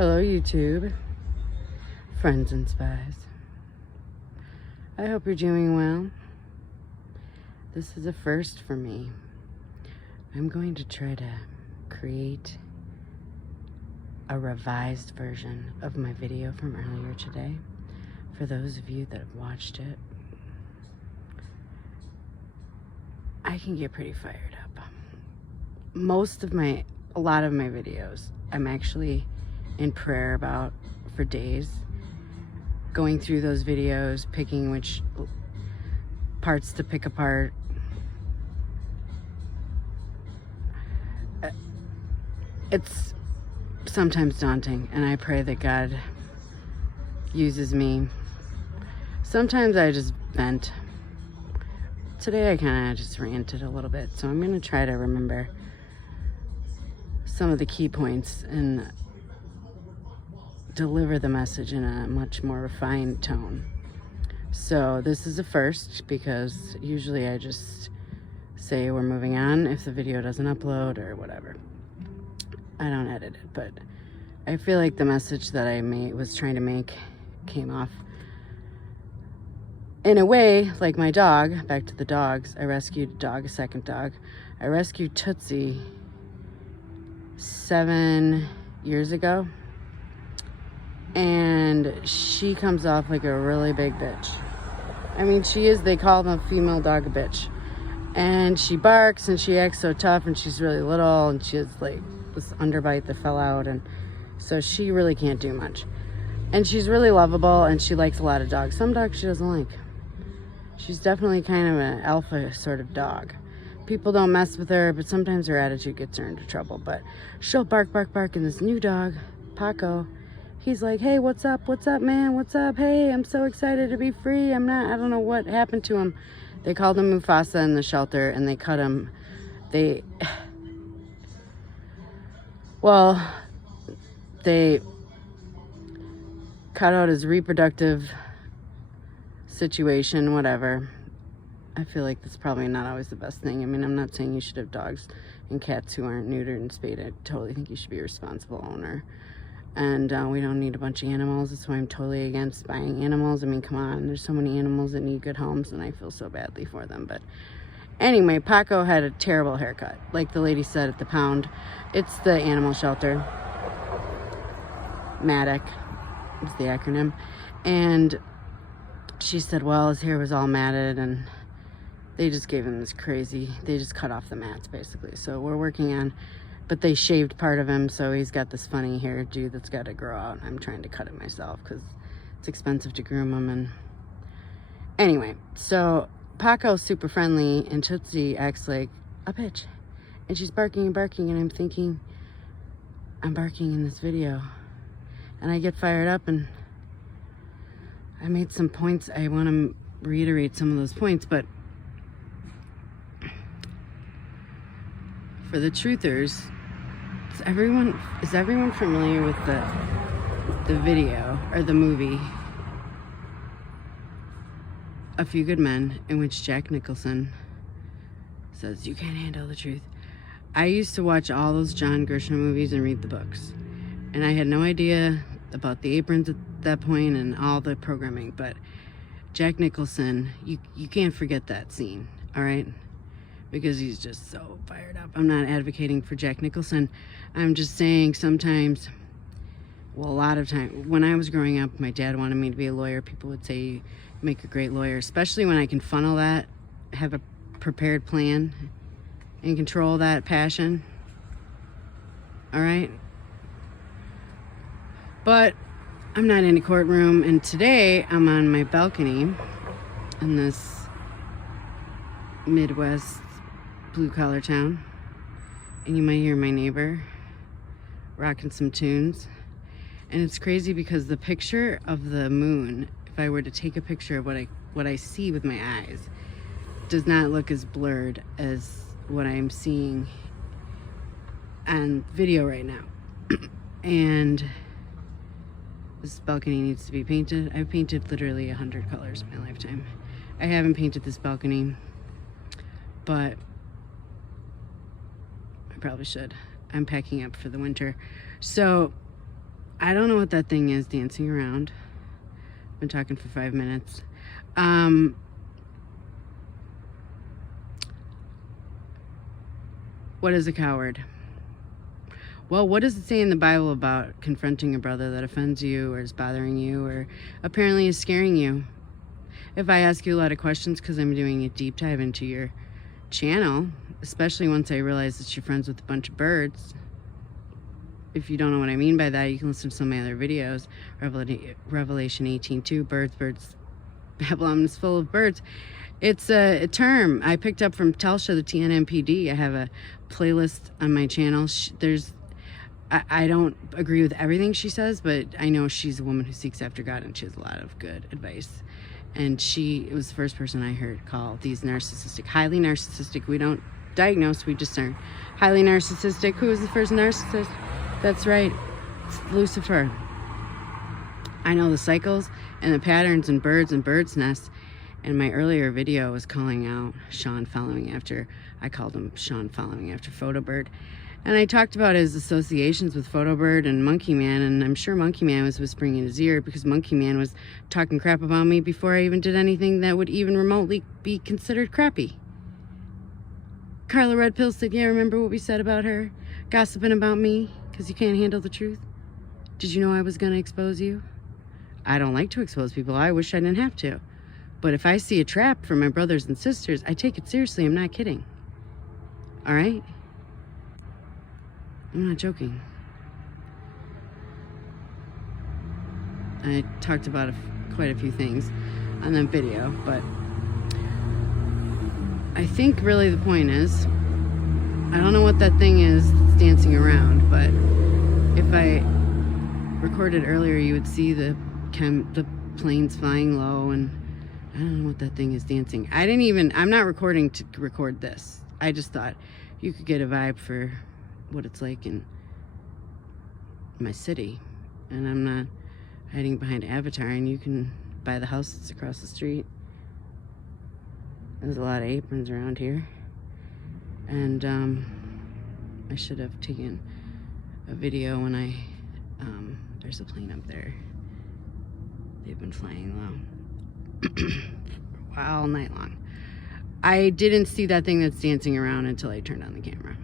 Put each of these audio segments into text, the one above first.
Hello YouTube, friends and spies. I hope you're doing well. This is a first for me. I'm going to try to create a revised version of my video from earlier today. For those of you that have watched it, I can get pretty fired up. A lot of my videos, I'm actually in prayer about for days, going through those videos, picking which parts to pick apart. It's sometimes daunting, and I pray that God uses me. Sometimes I just vent. Today I kind of just ranted a little bit, so I'm going to try to remember some of the key points and deliver the message in a much more refined tone. So this is a first, because usually I just say we're moving on if the video doesn't upload or whatever. I don't edit it, but I feel like the message that I was trying to make came off in a way like my dog. Back to the dogs. I rescued a dog, a second dog. I rescued Tootsie 7 years ago, and she comes off like a really big bitch. I mean, she is, they call them a female dog a bitch, and she barks and she acts so tough, and she's really little, and she has like this underbite that fell out, and so she really can't do much. And she's really lovable, and she likes a lot of dogs. Some dogs she doesn't like. She's definitely kind of an alpha sort of dog. People don't mess with her, but sometimes her attitude gets her into trouble. But she'll bark, bark, bark. And this new dog, Paco, he's like, hey, what's up? What's up, man? What's up? Hey, I'm so excited to be free. I don't know what happened to him. They called him Mufasa in the shelter, and they cut him. They cut out his reproductive situation, whatever. I feel like that's probably not always the best thing. I mean, I'm not saying you should have dogs and cats who aren't neutered and spayed. I totally think you should be a responsible owner. And we don't need a bunch of animals. That's why I'm totally against buying animals. I mean, come on. There's so many animals that need good homes, and I feel so badly for them. But anyway, Paco had a terrible haircut. Like the lady said at the pound. It's the animal shelter. MADIC is the acronym. And she said, well, his hair was all matted, and they just gave him this crazy, they just cut off the mats basically. So we're working on, but they shaved part of him, so he's got this funny hairdo that's got to grow out. I'm trying to cut it myself because it's expensive to groom him. And anyway, so Paco's super friendly, and Tootsie acts like a bitch, and she's barking and barking, and I'm thinking, I'm barking in this video, and I get fired up, and I made some points. I want to reiterate some of those points, but for the truthers, is everyone familiar with the video or the movie A Few Good Men, in which Jack Nicholson says, you can't handle the truth? I used to watch all those John Grisham movies and read the books, and I had no idea about the aprons at that point and all the programming, but Jack Nicholson, you can't forget that scene, all right? Because he's just so fired up. I'm not advocating for Jack Nicholson. I'm just saying sometimes, well, a lot of time, when I was growing up, my dad wanted me to be a lawyer. People would say, you make a great lawyer, especially when I can funnel that, have a prepared plan, and control that passion, all right? But I'm not in a courtroom, and today I'm on my balcony in this Midwest blue-collar town, and you might hear my neighbor rocking some tunes. And it's crazy because the picture of the moon, if I were to take a picture of what I see with my eyes, does not look as blurred as what I'm seeing on video right now. And this balcony needs to be painted. I've painted literally 100 colors in my lifetime. I haven't painted this balcony, but I probably should. I'm packing up for the winter. So I don't know what that thing is dancing around. I've been talking for 5 minutes. What is a coward? Well, what does it say in the Bible about confronting a brother that offends you or is bothering you or apparently is scaring you? If I ask you a lot of questions because I'm doing a deep dive into your channel, especially once I realize that you're friends with a bunch of birds. If you don't know what I mean by that, you can listen to some of my other videos. Revelation 18:2, birds, Babylon is full of birds. It's a term I picked up from Telsha, the TNMPD. I have a playlist on my channel. I don't agree with everything she says, but I know she's a woman who seeks after God, and she has a lot of good advice. And she was the first person I heard call these narcissistic, highly narcissistic. We don't diagnose, we discern. Highly narcissistic. Who is the first narcissist? That's right, it's Lucifer. I know the cycles and the patterns in birds and birds' nests. And my earlier video was calling out Sean following after, I called him Sean following after Photobird. And I talked about his associations with Photobird and WimpyMen, and I'm sure WimpyMen was whispering in his ear because WimpyMen was talking crap about me before I even did anything that would even remotely be considered crappy. Carla Red Pill said, yeah, remember what we said about her? Gossiping about me because you can't handle the truth? Did you know I was going to expose you? I don't like to expose people. I wish I didn't have to. But if I see a trap for my brothers and sisters, I take it seriously. I'm not kidding. All right? I'm not joking. I talked about quite a few things on that video, but I think really the point is, I don't know what that thing is that's dancing around, but if I recorded earlier, you would see the planes flying low, and I don't know what that thing is dancing. I'm not recording to record this. I just thought you could get a vibe for what it's like in my city. And I'm not hiding behind Avatar, and you can buy the house that's across the street. There's a lot of aprons around here. And I should have taken a video when there's a plane up there. They've been flying low all night long. I didn't see that thing that's dancing around until I turned on the camera,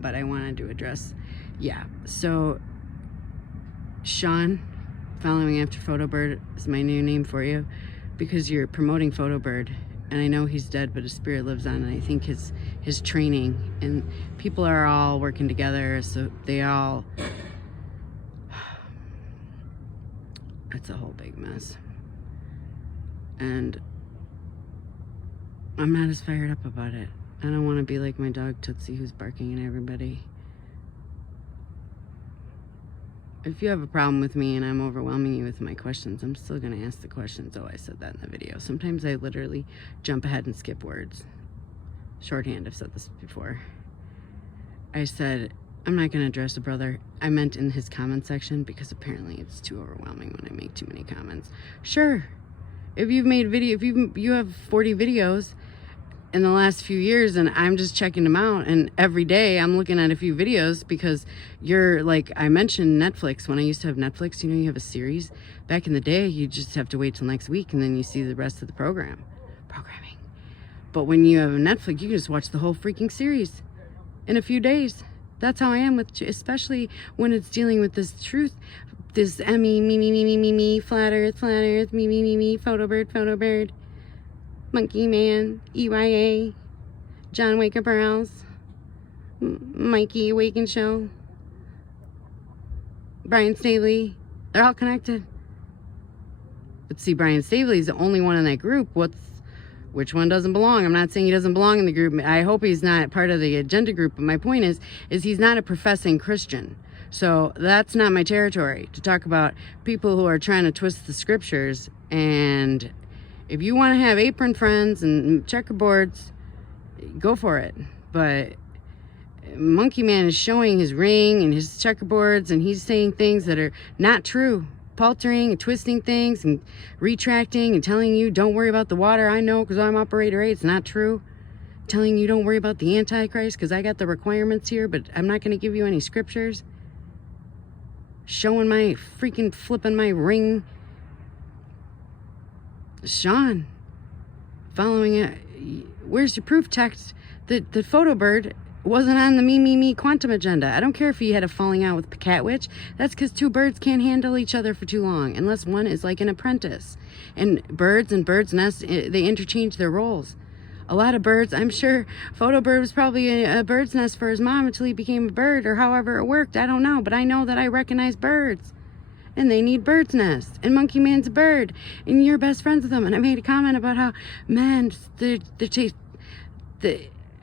but I wanted to address, yeah. So Sean following after Photobird is my new name for you, because you're promoting Photobird, and I know he's dead, but his spirit lives on, and I think his training, and people are all working together, so they all, it's a whole big mess. And I'm not as fired up about it. I don't want to be like my dog Tootsie, who's barking at everybody. If you have a problem with me and I'm overwhelming you with my questions, I'm still going to ask the questions. Oh, I said that in the video. Sometimes I literally jump ahead and skip words. Shorthand, I've said this before. I said, I'm not going to address a brother. I meant in his comment section, because apparently it's too overwhelming when I make too many comments. Sure. If you've made video, if you have 40 videos in the last few years, and I'm just checking them out, and every day I'm looking at a few videos, because you're like, I mentioned Netflix. When I used to have Netflix, you have a series. Back in the day, you just have to wait till next week, and then you see the rest of the programming. But when you have Netflix, you can just watch the whole freaking series in a few days. That's how I am with, especially when it's dealing with this truth. This me, flat earth, me, Photobird, WimpyMen, EYA, John Wake Up Earls, Mikey Awaken Show, Brian Stavely. They're all connected. But see, Brian Stavely is the only one in that group. Which one doesn't belong? I'm not saying he doesn't belong in the group. I hope he's not part of the agenda group, but my point is he's not a professing Christian. So that's not my territory to talk about people who are trying to twist the scriptures. And if you want to have apron friends and checkerboards, go for it. But WimpyMen is showing his ring and his checkerboards, and he's saying things that are not true. Paltering and twisting things and retracting and telling you don't worry about the water. I know because I'm operator A. It's not true. Telling you don't worry about the Antichrist because I got the requirements here, but I'm not going to give you any scriptures. showing my freaking flipping my ring. Sean, following it. Where's your proof text that the photo bird wasn't on the me quantum agenda? I don't care if he had a falling out with Catwitch. That's because two birds can't handle each other for too long unless one is like an apprentice. And birds and birds' nests, they interchange their roles. A lot of birds, I'm sure Photo Bird was probably a bird's nest for his mom until he became a bird, or however it worked. I don't know, but I know that I recognize birds. And they need bird's nests. And Monkey Man's a bird. And you're best friends with them. And I made a comment about how, man,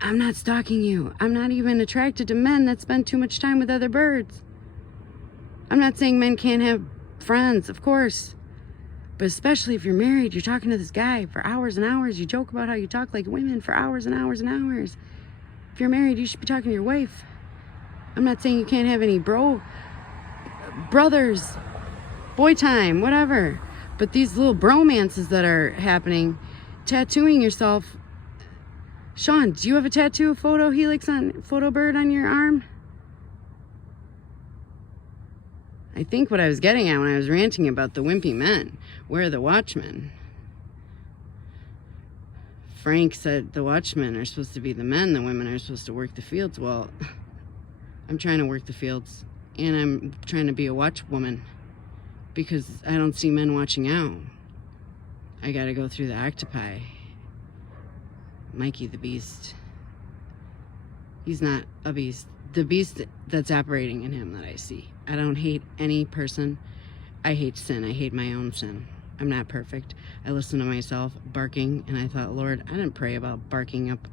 I'm not stalking you. I'm not even attracted to men that spend too much time with other birds. I'm not saying men can't have friends, of course. But especially if you're married, you're talking to this guy for hours and hours. You joke about how you talk like women for hours and hours and hours. If you're married, you should be talking to your wife. I'm not saying you can't have any brothers, boy time, whatever. But these little bromances that are happening, tattooing yourself. Sean, do you have a tattoo of Photo Helix on Photo Bird on your arm? I think what I was getting at when I was ranting about the wimpy men, where are the Watchmen? Frank said the Watchmen are supposed to be the men, the women are supposed to work the fields. Well, I'm trying to work the fields, and I'm trying to be a watch woman, because I don't see men watching out. I gotta go through the octopi. Mikey the Beast. He's not a beast. The beast that's operating in him that I see. I don't hate any person. I hate sin. I hate my own sin. I'm not perfect. I listen to myself barking, and I thought, Lord, I didn't pray about barking up,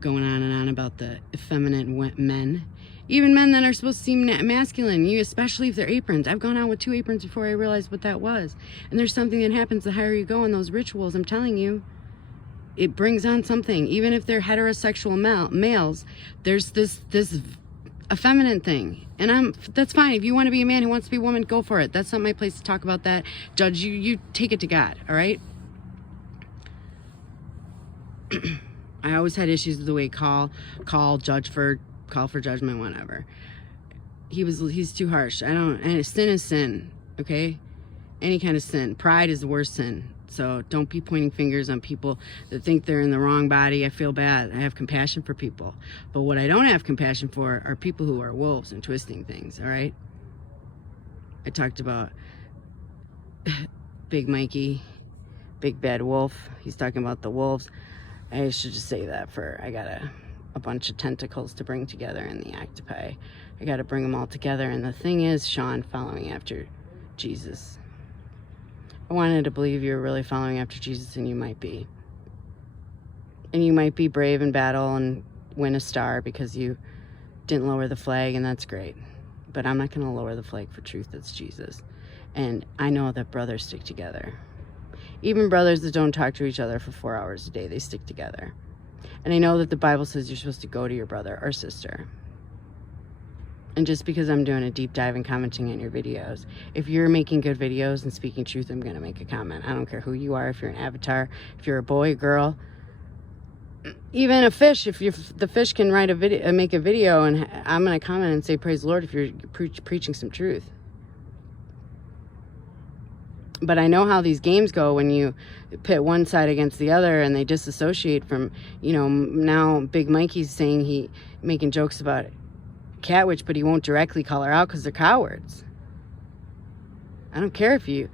going on and on about the effeminate men. Even men that are supposed to seem masculine, you, especially if they're aprons. I've gone out with 2 aprons before I realized what that was. And there's something that happens the higher you go in those rituals, I'm telling you. It brings on something. Even if they're heterosexual males, there's this effeminate thing. And that's fine. If you want to be a man who wants to be a woman, go for it. That's not my place to talk about that. Judge, you take it to God, all right? I always had issues with the way call for judgment, whatever. He's too harsh. And sin is sin, okay? Any kind of sin. Pride is the worst sin. So don't be pointing fingers on people that think they're in the wrong body. I feel bad. I have compassion for people. But what I don't have compassion for are people who are wolves and twisting things, all right? I talked about Big Mikey, Big Bad Wolf. He's talking about the wolves. I should just say that I got a bunch of tentacles to bring together in the octopi. I got to bring them all together. And the thing is, Sean, following after Jesus. I wanted to believe you were really following after Jesus, and you might be. And you might be brave in battle and win a star because you didn't lower the flag, and that's great. But I'm not going to lower the flag for truth. That's Jesus. And I know that brothers stick together. Even brothers that don't talk to each other for 4 hours a day, they stick together. And I know that the Bible says you're supposed to go to your brother or sister. And just because I'm doing a deep dive and commenting on your videos, if you're making good videos and speaking truth, I'm going to make a comment. I don't care who you are, if you're an avatar, if you're a boy, a girl, even a fish. If the fish can write a video, make a video, and I'm going to comment and say, praise the Lord, if you're preaching some truth. But I know how these games go when you pit one side against the other and they disassociate from, now Big Mikey's saying making jokes about Catwitch, but he won't directly call her out because they're cowards. I don't care if you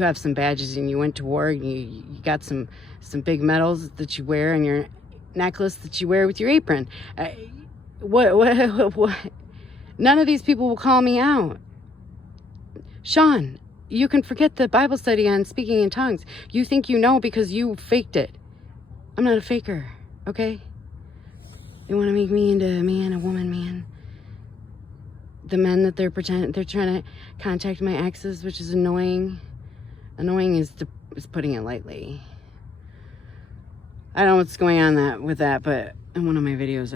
have some badges and you went to war and you got some big medals that you wear and your necklace that you wear with your apron. What? None of these people will call me out. Sean, you can forget the Bible study on speaking in tongues. You think you know because you faked it. I'm not a faker, okay? They want to make me into a man, a woman, man. The men that they're trying to contact my exes, which is annoying. Annoying is putting it lightly. I don't know what's going on with that, but in one of my videos,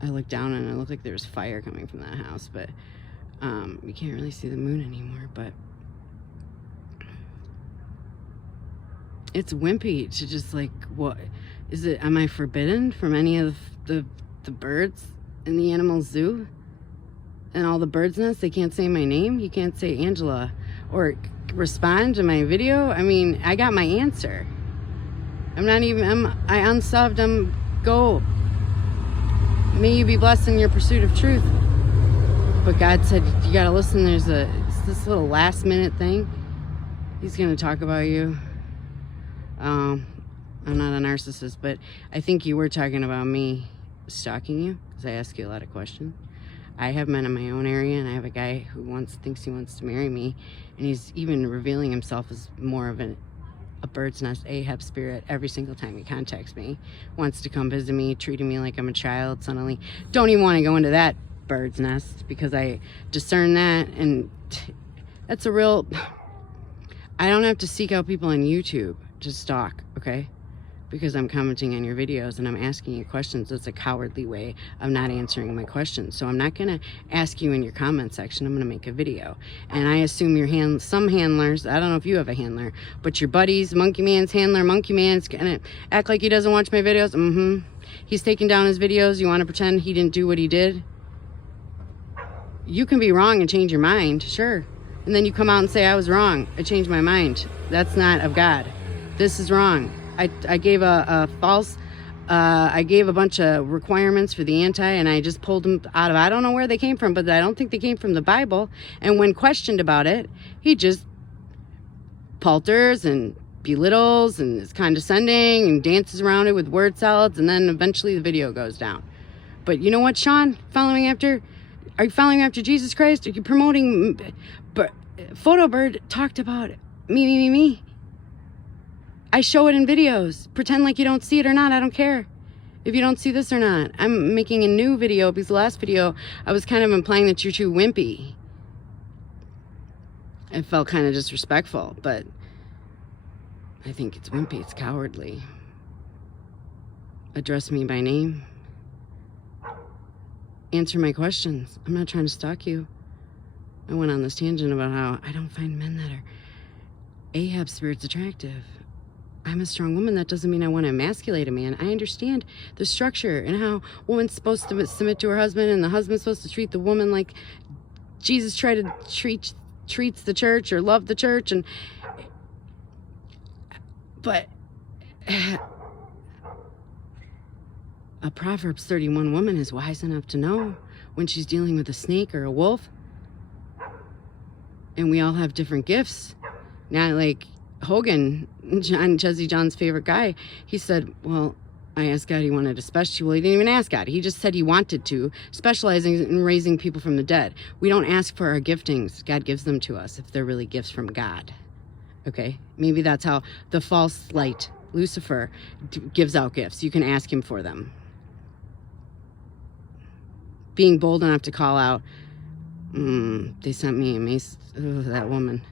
I looked down and it looked like there was fire coming from that house, but you can't really see the moon anymore. But it's wimpy to just what is it? Am I forbidden from any of the birds in the animal zoo? and all the birds' nests, they can't say my name. You can't say Angela or respond to my video. I mean, I got my answer. I unsubbed. Go. May you be blessed in your pursuit of truth. But God said, you got to listen. It's this little last minute thing. He's going to talk about you. I'm not a narcissist, but I think you were talking about me stalking you, because I ask you a lot of questions. I have men in my own area, and I have a guy who thinks he wants to marry me, and he's even revealing himself as more of a bird's nest Ahab spirit every single time he contacts me. Wants to come visit me, treating me like I'm a child suddenly. Don't even want to go into that bird's nest, because I discern that, and that's a real... I don't have to seek out people on YouTube to stalk, okay? Because I'm commenting on your videos and I'm asking you questions. It's a cowardly way of not answering my questions. So I'm not gonna ask you in your comment section. I'm gonna make a video. And I assume some handlers, I don't know if you have a handler, but your buddies, WimpyMen's handler, WimpyMen's gonna act like he doesn't watch my videos. He's taking down his videos. You wanna pretend he didn't do what he did? You can be wrong and change your mind, sure. And then you come out and say, I was wrong. I changed my mind. That's not of God. This is wrong. I gave I gave a bunch of requirements for the anti, and I just pulled them out of, I don't know where they came from, but I don't think they came from the Bible. And when questioned about it, he just palters and belittles and is condescending and dances around it with word salads, and then eventually the video goes down. But you know what, Sean? Are you following after Jesus Christ? Are you promoting? But Photobird talked about me. I show it in videos. Pretend like you don't see it or not. I don't care if you don't see this or not. I'm making a new video because the last video I was kind of implying that you're too wimpy. It felt kind of disrespectful, but I think it's wimpy. It's cowardly. Address me by name. Answer my questions. I'm not trying to stalk you. I went on this tangent about how I don't find men that are Ahab spirits attractive. I'm a strong woman. That doesn't mean I want to emasculate a man. I understand the structure and how a woman's supposed to submit to her husband, and the husband's supposed to treat the woman like Jesus treats the church or love the church. But a Proverbs 31 woman is wise enough to know when she's dealing with a snake or a wolf. And we all have different gifts. Not like Hogan, Jesse John's favorite guy. He said, well, I asked God, he wanted to specialize. Well, he didn't even ask God. He just said he wanted to, specializing in raising people from the dead. We don't ask for our giftings. God gives them to us if they're really gifts from God. Okay? Maybe that's how the false light, Lucifer, gives out gifts. You can ask him for them. Being bold enough to call out, they sent me a mace. That woman.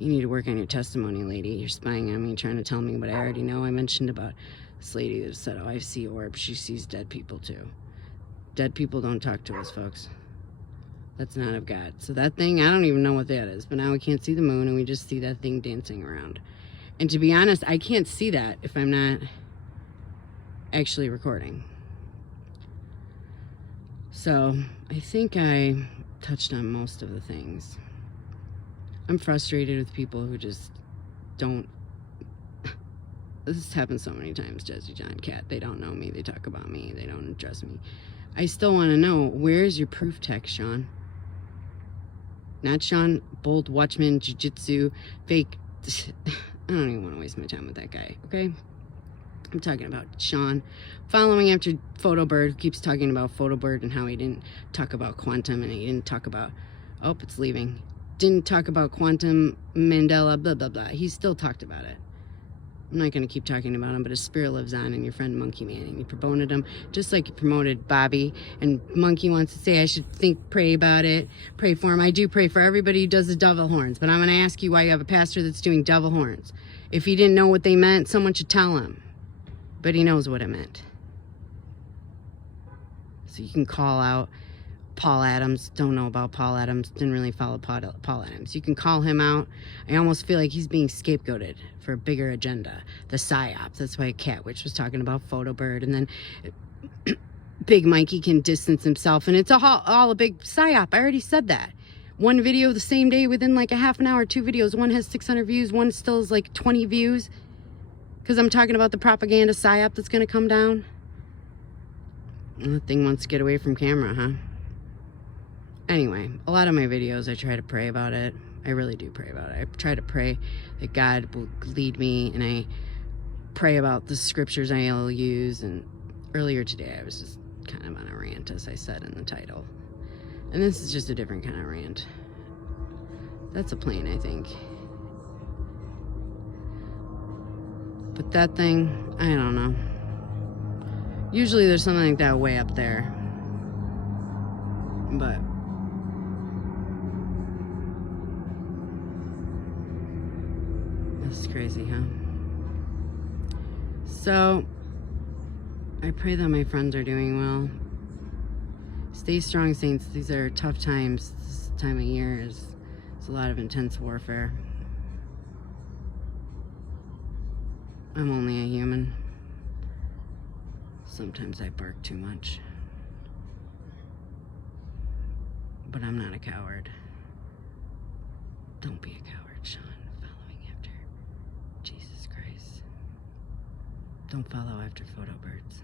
You need to work on your testimony, lady. You're spying on me, trying to tell me what I already know. I mentioned about this lady that said, oh, I see orbs. She sees dead people too. Dead people don't talk to us, folks. That's not of God. So that thing, I don't even know what that is. But now we can't see the moon, and we just see that thing dancing around. And to be honest, I can't see that if I'm not actually recording. So I think I touched on most of the things. I'm frustrated with people who just don't. This happens so many times, Jesse John Cat. They don't know me. They talk about me. They don't address me. I still want to know, where's your proof text, Sean? Not Sean, bold Watchmen, jiu-jitsu, fake. I don't even want to waste my time with that guy, okay? I'm talking about Sean following after Photobird, who keeps talking about Photobird and how he didn't talk about quantum, and he didn't talk about, oh, it's leaving. Didn't talk about quantum, Mandela, blah, blah, blah. He still talked about it. I'm not going to keep talking about him, but his spirit lives on, and your friend WimpyMen, and you promoted him just like you promoted Bobby. And Monkey wants to say I should pray about it, pray for him. I do pray for everybody who does the devil horns, but I'm going to ask you why you have a pastor that's doing devil horns. If he didn't know what they meant, someone should tell him. But he knows what it meant. So you can call out Paul Adams. Don't know about Paul Adams. Didn't really follow Paul Adams. You can call him out. I almost feel like he's being scapegoated for a bigger agenda. The PSYOP. That's why Cat Witch was talking about Photobird. And then Big Mikey can distance himself, and it's all a big psyop. I already said that. One video the same day, within like a half an hour, 2 videos. One has 600 views, one still has like 20 views. Because I'm talking about the propaganda psyop that's going to come down. And the thing wants to get away from camera, huh? Anyway, a lot of my videos, I try to pray about it. I really do pray about it. I try to pray that God will lead me, and I pray about the scriptures I'll use. And earlier today, I was just kind of on a rant, as I said in the title. And this is just a different kind of rant. That's a plane, I think. But that thing, I don't know. Usually there's something like that way up there. But that's crazy, huh? So, I pray that my friends are doing well. Stay strong, saints. These are tough times. This time of year is a lot of intense warfare. I'm only a human. Sometimes I bark too much. But I'm not a coward. Don't be a coward, Sean, following after Jesus Christ. Don't follow after photo birds.